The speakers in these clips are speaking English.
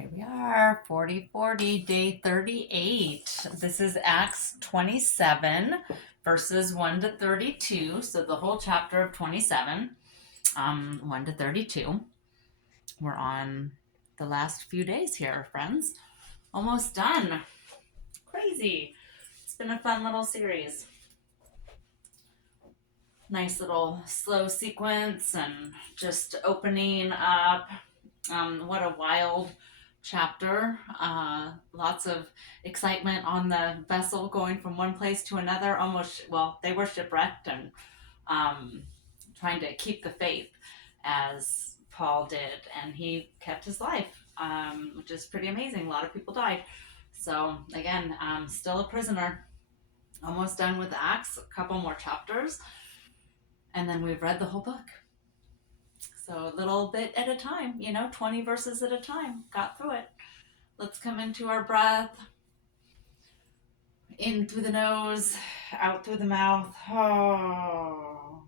Here we are, 40, day 38. This is Acts 27, verses 1 to 32. So the whole chapter of 27, 1 to 32. We're on the last few days here, friends. Almost done. Crazy. It's been a fun little series. Nice little slow sequence and just opening up. What a wild chapter. Lots of excitement on the vessel going from one place to another. They were shipwrecked and trying to keep the faith as Paul did, and he kept his life, which is pretty amazing. A lot of people died. So, again, still a prisoner. Almost done with Acts, a couple more chapters, and then we've read the whole book. So a little bit at a time, 20 verses at a time. Got through it. Let's come into our breath. In through the nose, out through the mouth. Oh.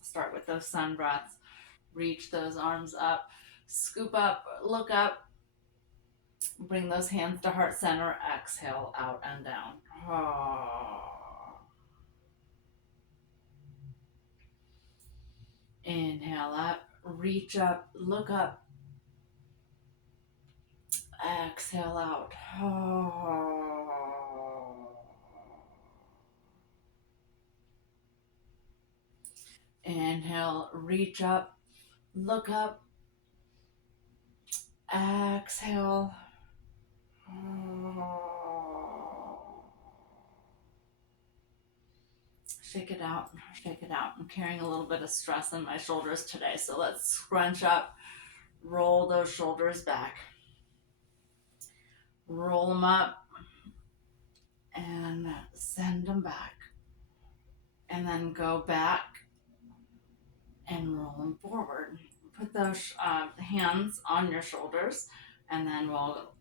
Start with those sun breaths. Reach those arms up. Scoop up, look up. Bring those hands to heart center. Exhale out and down. Oh. Inhale up, reach up, look up. Exhale out. Oh. Inhale, reach up, look up. Exhale. Oh. Shake it out, shake it out. I'm carrying a little bit of stress in my shoulders today, so let's scrunch up, roll those shoulders back. Roll them up and send them back. And then go back and roll them forward. Put those hands on your shoulders, and then we'll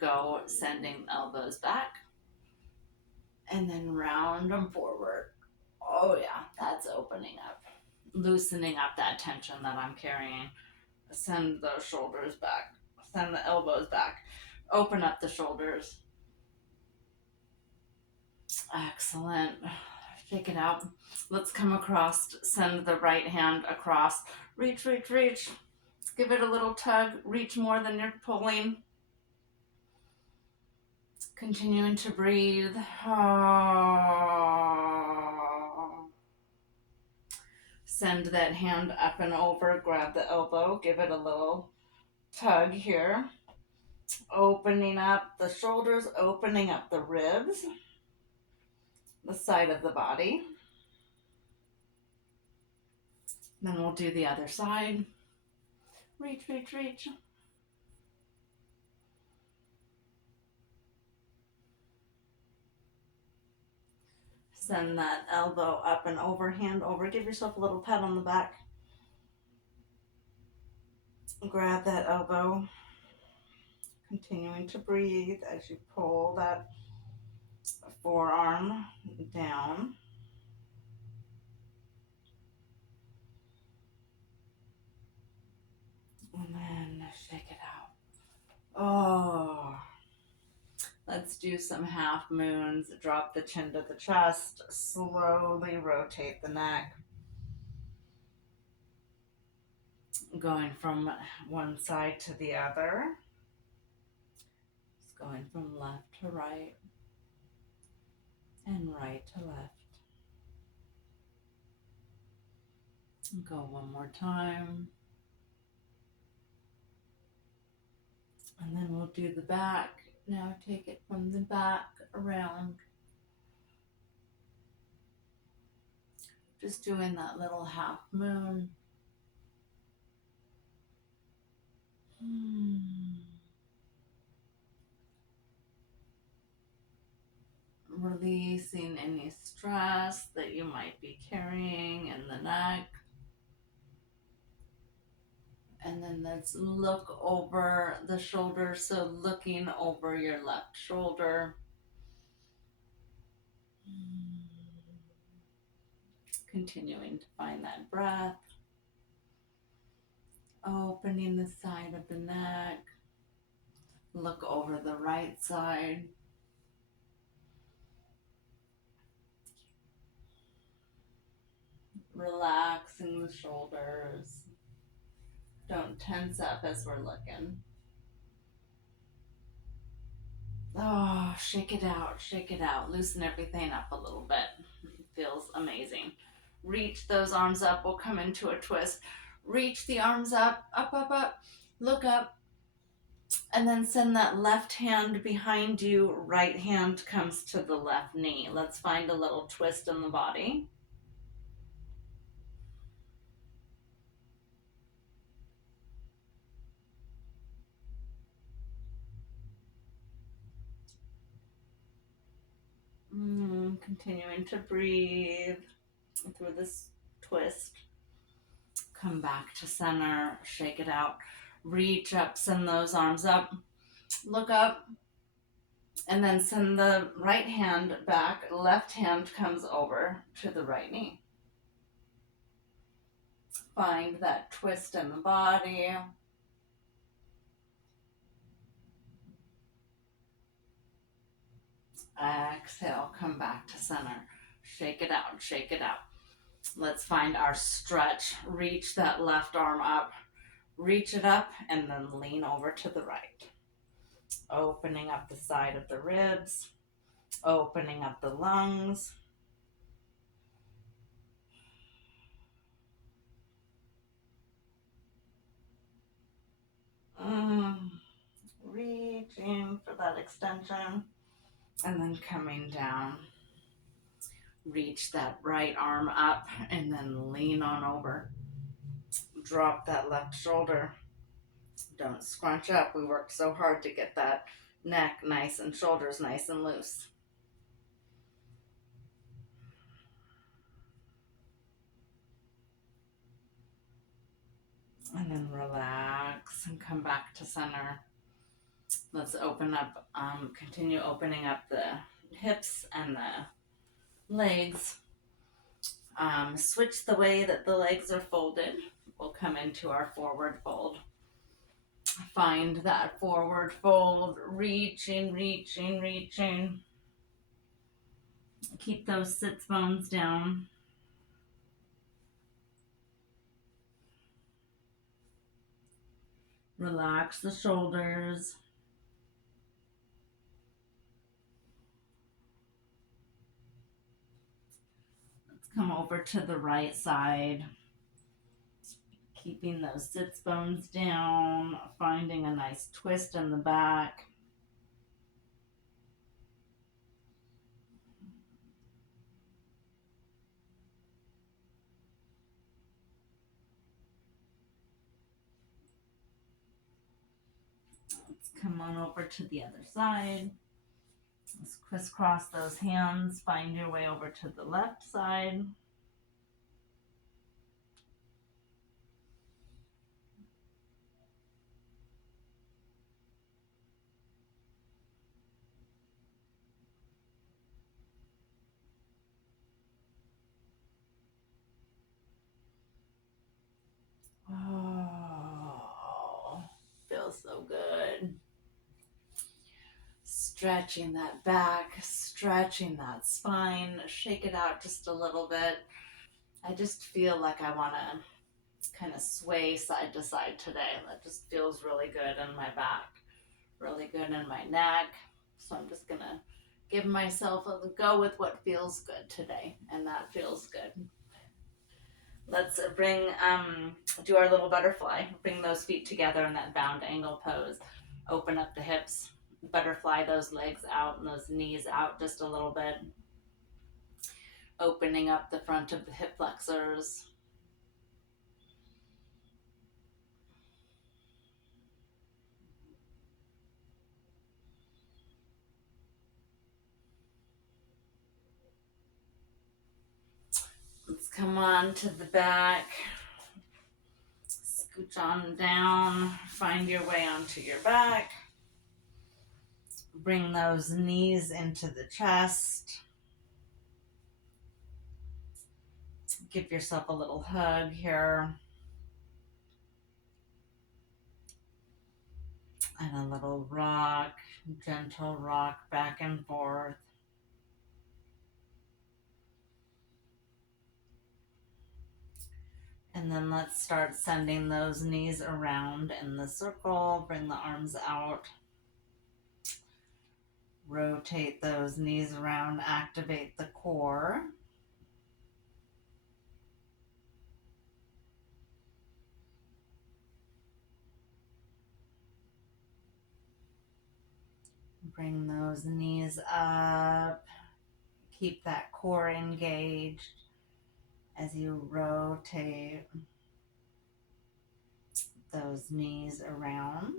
go sending elbows back. And then round them forward. Oh yeah, that's opening up. Loosening up that tension that I'm carrying. Send those shoulders back. Send the elbows back. Open up the shoulders. Excellent. Shake it out. Let's come across. Send the right hand across. Reach, reach, reach. Give it a little tug. Reach more than you're pulling. Continuing to breathe. Oh. Send that hand up and over. Grab the elbow. Give it a little tug here. Opening up the shoulders. Opening up the ribs. The side of the body. Then we'll do the other side. Reach, reach, reach. Send that elbow up and over, hand over. Give yourself a little pat on the back. Grab that elbow. Continuing to breathe as you pull that forearm down. And then shake it out. Oh. Let's do some half moons. Drop the chin to the chest. Slowly rotate the neck. Going from one side to the other. Just going from left to right and right to left. Go one more time. And then we'll do the back. Now take it from the back around. Just doing that little half moon. Releasing any stress that you might be carrying in the neck. And then let's look over the shoulder. So looking over your left shoulder. Continuing to find that breath. Opening the side of the neck. Look over the right side. Relaxing the shoulders. Don't tense up as we're looking. Oh, shake it out, shake it out. Loosen everything up a little bit. It feels amazing. Reach those arms up. We'll come into a twist. Reach the arms up, up, up, up. Look up. And then send that left hand behind you. Right hand comes to the left knee. Let's find a little twist in the body. Continuing to breathe through this twist. Come back to center, shake it out. Reach up, send those arms up. Look up, and then send the right hand back. Left hand comes over to the right knee. Find that twist in the body. Exhale, come back to center. Shake it out, shake it out. Let's find our stretch. Reach that left arm up. Reach it up and then lean over to the right. Opening up the side of the ribs. Opening up the lungs. Reaching for that extension. And then coming down. Reach that right arm up and then lean on over. Drop that left shoulder. Don't scrunch up. We worked so hard to get that neck nice and shoulders nice and loose. And then relax and come back to center. Let's open up, continue opening up the hips and the legs. Switch the way that the legs are folded. We'll come into our forward fold. Find that forward fold, reaching, reaching, reaching. Keep those sits bones down. Relax the shoulders. Let's come over to the right side. Keeping those sits bones down, finding a nice twist in the back. Let's come on over to the other side. Let's crisscross those hands, find your way over to the left side. Oh, feels so good. Stretching that back, stretching that spine, shake it out just a little bit. I just feel like I want to kind of sway side to side today. That just feels really good in my back, really good in my neck. So I'm just going to give myself a go with what feels good today, and that feels good. Let's do our little butterfly. Bring those feet together in that bound angle pose. Open up the hips. Butterfly those legs out and those knees out just a little bit. Opening up the front of the hip flexors. Let's come on to the back. Scooch on down. Find your way onto your back. Bring those knees into the chest. Give yourself a little hug here. And a little rock, gentle rock back and forth. And then let's start sending those knees around in the circle. Bring the arms out. Rotate those knees around, activate the core. Bring those knees up. Keep that core engaged as you rotate those knees around.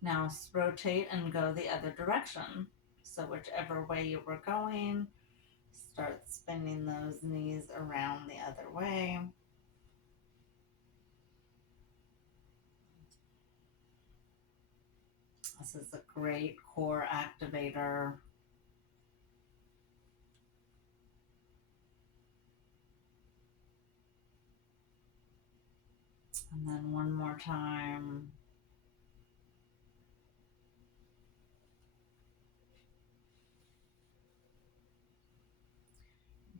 Now rotate and go the other direction. So whichever way you were going, start spinning those knees around the other way. This is a great core activator. And then one more time.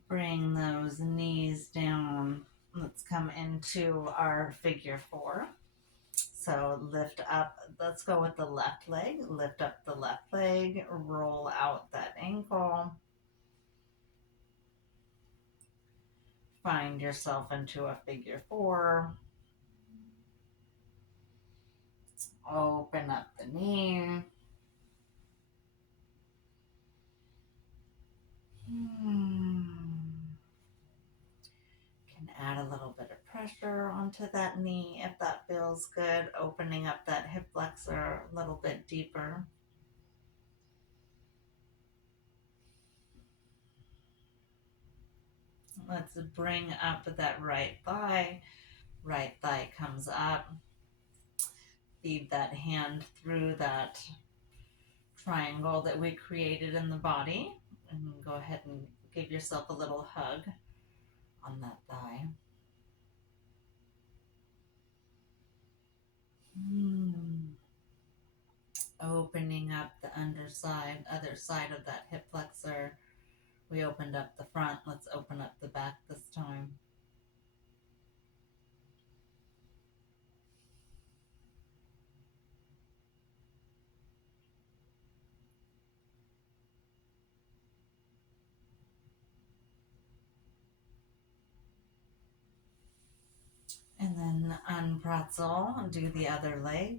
Bring those knees down. Let's come into our figure 4. So lift up, let's go with the left leg. Lift up the left leg, roll out that ankle. Find yourself into a figure 4. Open up the knee. Can add a little bit of pressure onto that knee if that feels good. Opening up that hip flexor a little bit deeper. Let's bring up that right thigh. Right thigh comes up. Feed that hand through that triangle that we created in the body. And go ahead and give yourself a little hug on that thigh. Opening up the other side of that hip flexor. We opened up the front. Let's open up the back this time. And then unpretzel, do the other leg.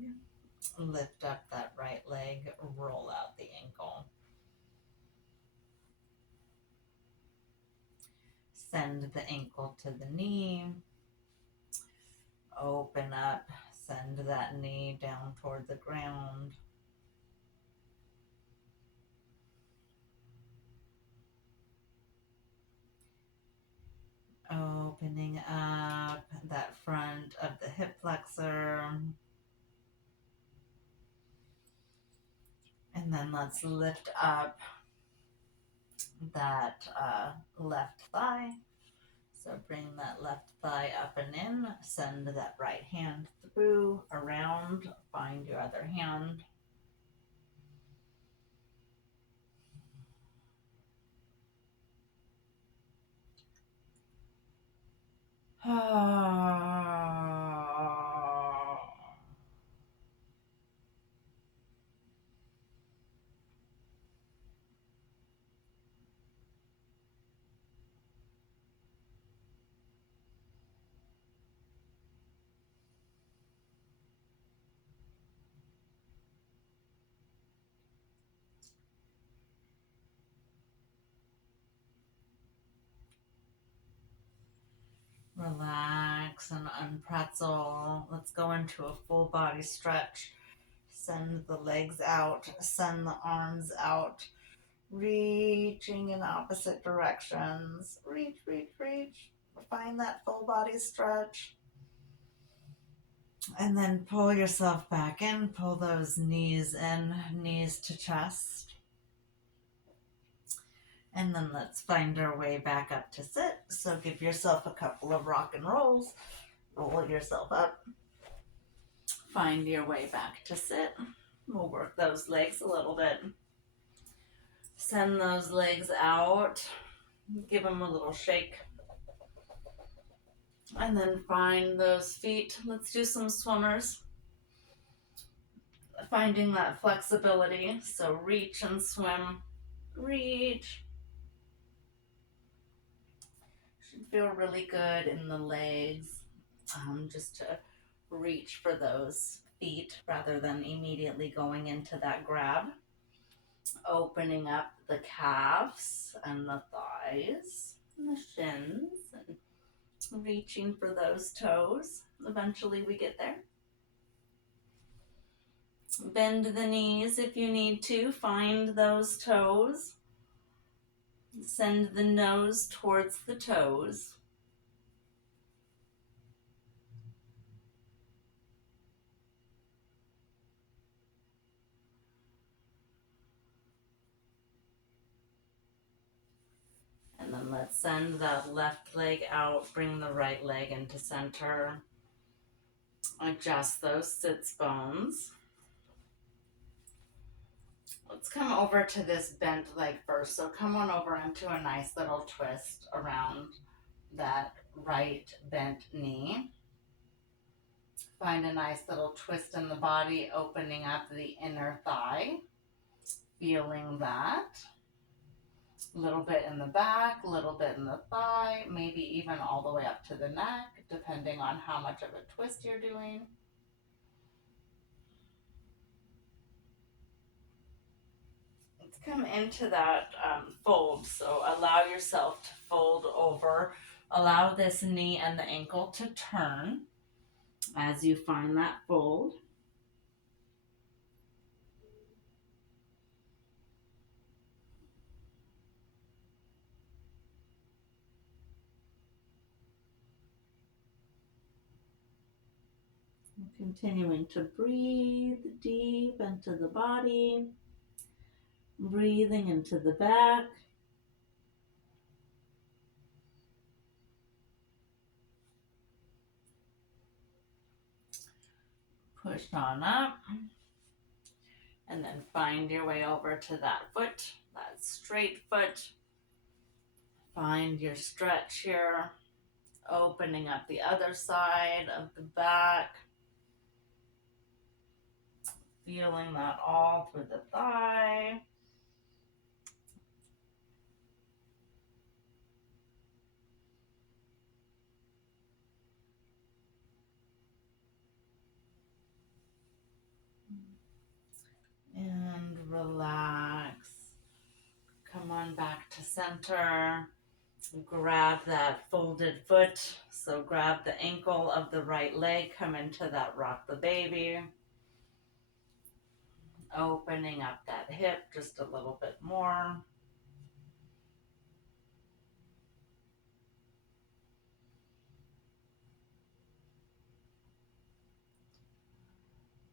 Lift up that right leg, roll out the ankle. Send the ankle to the knee. Open up, send that knee down toward the ground. Opening up that front of the hip flexor. And then let's lift up that left thigh. So bring that left thigh up and in. Send that right hand through, around. Find your other hand. Relax and unpretzel. Let's go into a full body stretch. Send the legs out, send the arms out, reaching in opposite directions. Reach, reach, reach. Find that full body stretch. And then pull yourself back in, pull those knees in, knees to chest. And then let's find our way back up to sit. So give yourself a couple of rock and rolls. Roll yourself up. Find your way back to sit. We'll work those legs a little bit. Send those legs out. Give them a little shake. And then find those feet. Let's do some swimmers. Finding that flexibility. So reach and swim. Reach. Should feel really good in the legs. Just to reach for those feet rather than immediately going into that grab. Opening up the calves and the thighs and the shins and reaching for those toes. Eventually we get there. Bend the knees if you need to. Find those toes. Send the nose towards the toes. And then let's send that left leg out. Bring the right leg into center. Adjust those sits bones. Let's come over to this bent leg first. So come on over into a nice little twist around that right bent knee. Find a nice little twist in the body, opening up the inner thigh. Feeling that. A little bit in the back, a little bit in the thigh, maybe even all the way up to the neck, depending on how much of a twist you're doing. Let's come into that fold. So allow yourself to fold over. Allow this knee and the ankle to turn as you find that fold. Continuing to breathe deep into the body, breathing into the back. Push on up. And then find your way over to that foot, that straight foot. Find your stretch here, opening up the other side of the back. Feeling that all through the thigh. And relax. Come on back to center. Grab that folded foot. So grab the ankle of the right leg. Come into that rock the baby. Opening up that hip just a little bit more.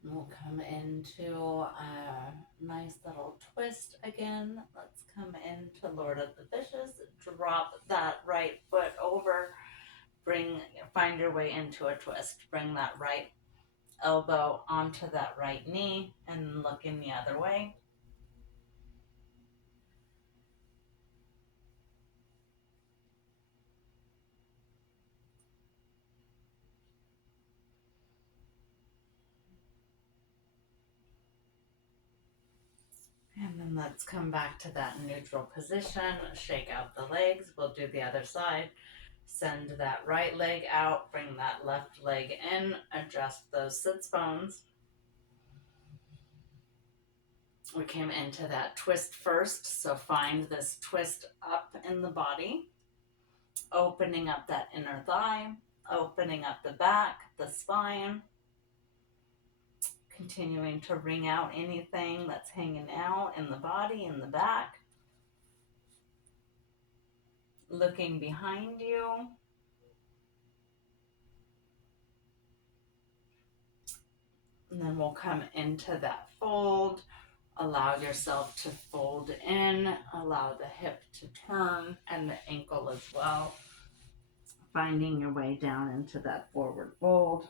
We'll come into a nice little twist again. Let's come into Lord of the Fishes. Drop that right foot over. Find your way into a twist. Bring that right elbow onto that right knee and look in the other way. And then let's come back to that neutral position. Shake out the legs. We'll do the other side. Send that right leg out. Bring that left leg in. Adjust those sits bones. We came into that twist first, so find this twist up in the body, opening up that inner thigh, opening up the back, the spine, continuing to wring out anything that's hanging out in the body, in the back, looking behind you. And then we'll come into that fold. Allow yourself to fold in, allow the hip to turn and the ankle as well. Finding your way down into that forward fold.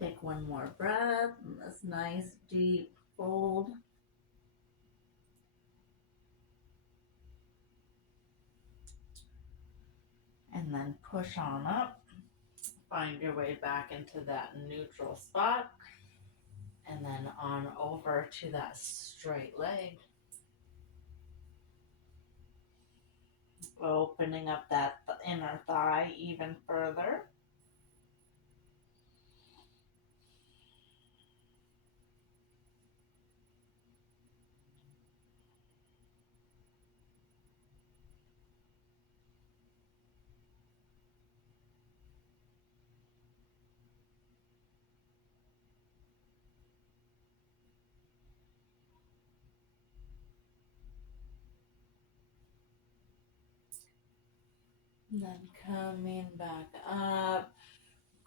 Take one more breath in this nice deep fold. And then push on up. Find your way back into that neutral spot. And then on over to that straight leg. Opening up that inner thigh even further. And then coming back up,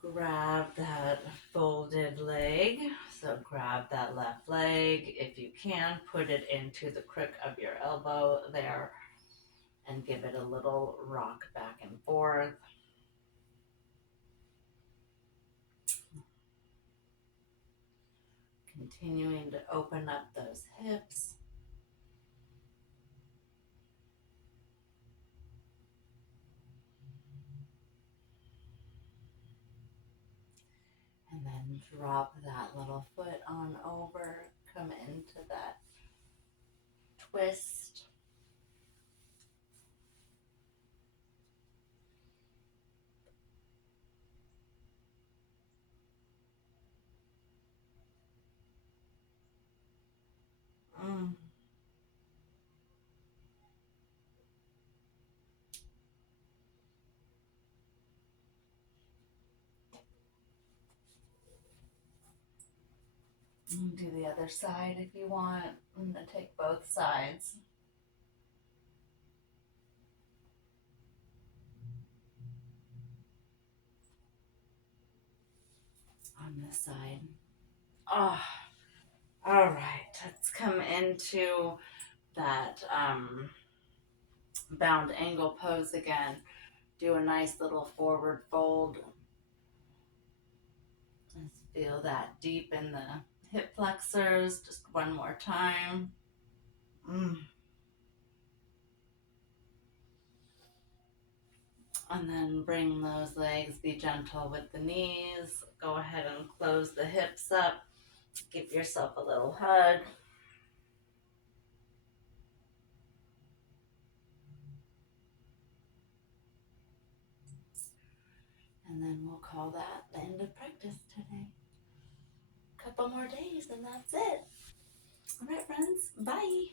grab that folded leg. So grab that left leg. If you can, put it into the crook of your elbow there and give it a little rock back and forth. Continuing to open up those hips. And then drop that little foot on over. Come into that twist. Mm. Do the other side if you want. I'm going to take both sides. On this side. Oh, all right. Let's come into that bound angle pose again. Do a nice little forward fold. Just feel that deep in the hip flexors. Just one more time. And then bring those legs, be gentle with the knees. Go ahead and close the hips up. Give yourself a little hug. And then we'll call that the end of practice today. A couple more days and that's it. All right, friends. Bye.